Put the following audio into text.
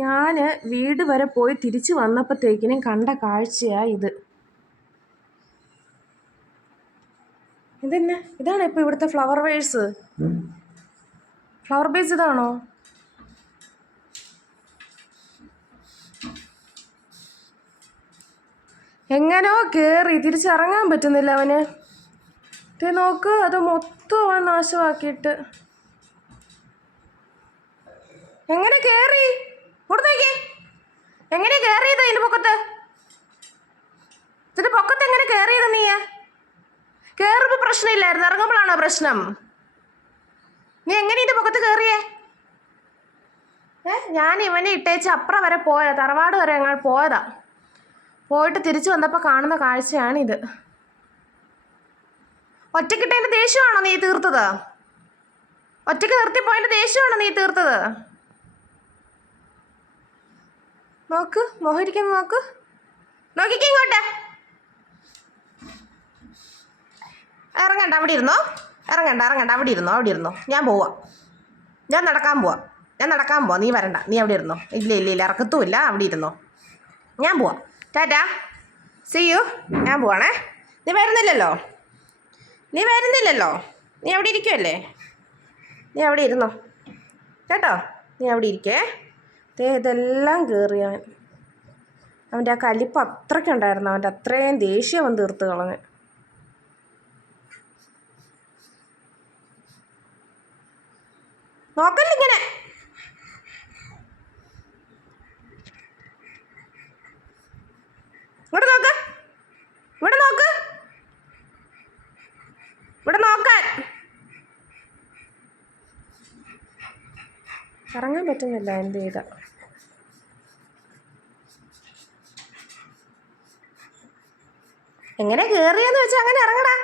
ഞാൻ വീട് വരെ പോയി തിരിച്ചു വന്നപ്പോഴത്തേക്കിനും കണ്ട കാഴ്ചയാ ഇത്. ഇതന്നെ, ഇതാണോ ഇപ്പോൾ ഇവിടുത്തെ ഫ്ലവർ വേസ് ഇതാണോ? എങ്ങനെയോ കയറി തിരിച്ചിറങ്ങാൻ പറ്റുന്നില്ല അവന്. നോക്ക്, അത് മൊത്തം അവൻ നാശമാക്കിയിട്ട്. എങ്ങനെ കയറി? കൊടുത്തേക്ക്. എങ്ങനെ കയറിയത് ഇതിൻ്റെ പൊക്കത്ത്? ഇതിൻ്റെ പൊക്കത്ത് എങ്ങനെ കയറിയത് നീ? കയറുമ്പോൾ പ്രശ്നമില്ലായിരുന്നു, ഇറങ്ങുമ്പോഴാണോ പ്രശ്നം? നീ എങ്ങനെ ഇതിൻ്റെ പൊക്കത്ത് കയറിയേ? ഞാൻ ഇവനെ ഇട്ടേച്ച് അപ്പുറം വരെ പോയതാ, തറവാട് വരെ ഞങ്ങൾ പോയതാ. പോയിട്ട് തിരിച്ചു വന്നപ്പോൾ കാണുന്ന കാഴ്ചയാണിത്. ഒറ്റക്കിട്ടതിൻ്റെ ദേഷ്യമാണോ നീ തീർത്തത്? ഒറ്റയ്ക്ക് നിർത്തിപ്പോയതിൻ്റെ ദേഷ്യമാണോ നീ തീർത്തത്? നോക്ക്, മോഹരിക്കുന്നു, നോക്ക്, നോക്കിക്കേ ഇങ്ങോട്ട്. ഇറങ്ങണ്ട, അവിടെ ഇരുന്നോ. ഇറങ്ങണ്ട, അവിടെ ഇരുന്നോ. ഞാൻ പോവാം, ഞാൻ നടക്കാൻ പോവാം. നീ വരണ്ട, നീ അവിടെ ഇരുന്നോ. ഇല്ല, ഇറക്കത്തുമില്ല, അവിടെ ഇരുന്നോ. ഞാൻ പോവാം. Tata, see you. ഞാൻ പോവാണേ. നീ വരുന്നില്ലല്ലോ. നീ അവിടെ ഇരിക്കുമല്ലേ? നീ അവിടെ ഇരുന്നോ കേട്ടോ. നീ അവിടെ ഇരിക്കേ. ഇതെല്ലാം കയറിയവൻ. അവൻ്റെ ആ കലിപ്പ് അത്രയ്ക്കുണ്ടായിരുന്നു. അവൻ്റെ അത്രയും ദേഷ്യം അവൻ തീർത്ത് കളഞ്ഞ്. നോക്കല്ലിങ്ങനെ. ഇവിടെ നോക്ക്, ഇവിടെ നോക്കാൻ. ഇറങ്ങാൻ പറ്റുന്നില്ല എന്ത് ചെയ്താ. എങ്ങനെ കയറിയെന്ന് വെച്ചാൽ അങ്ങനെ ഇറങ്ങടാ.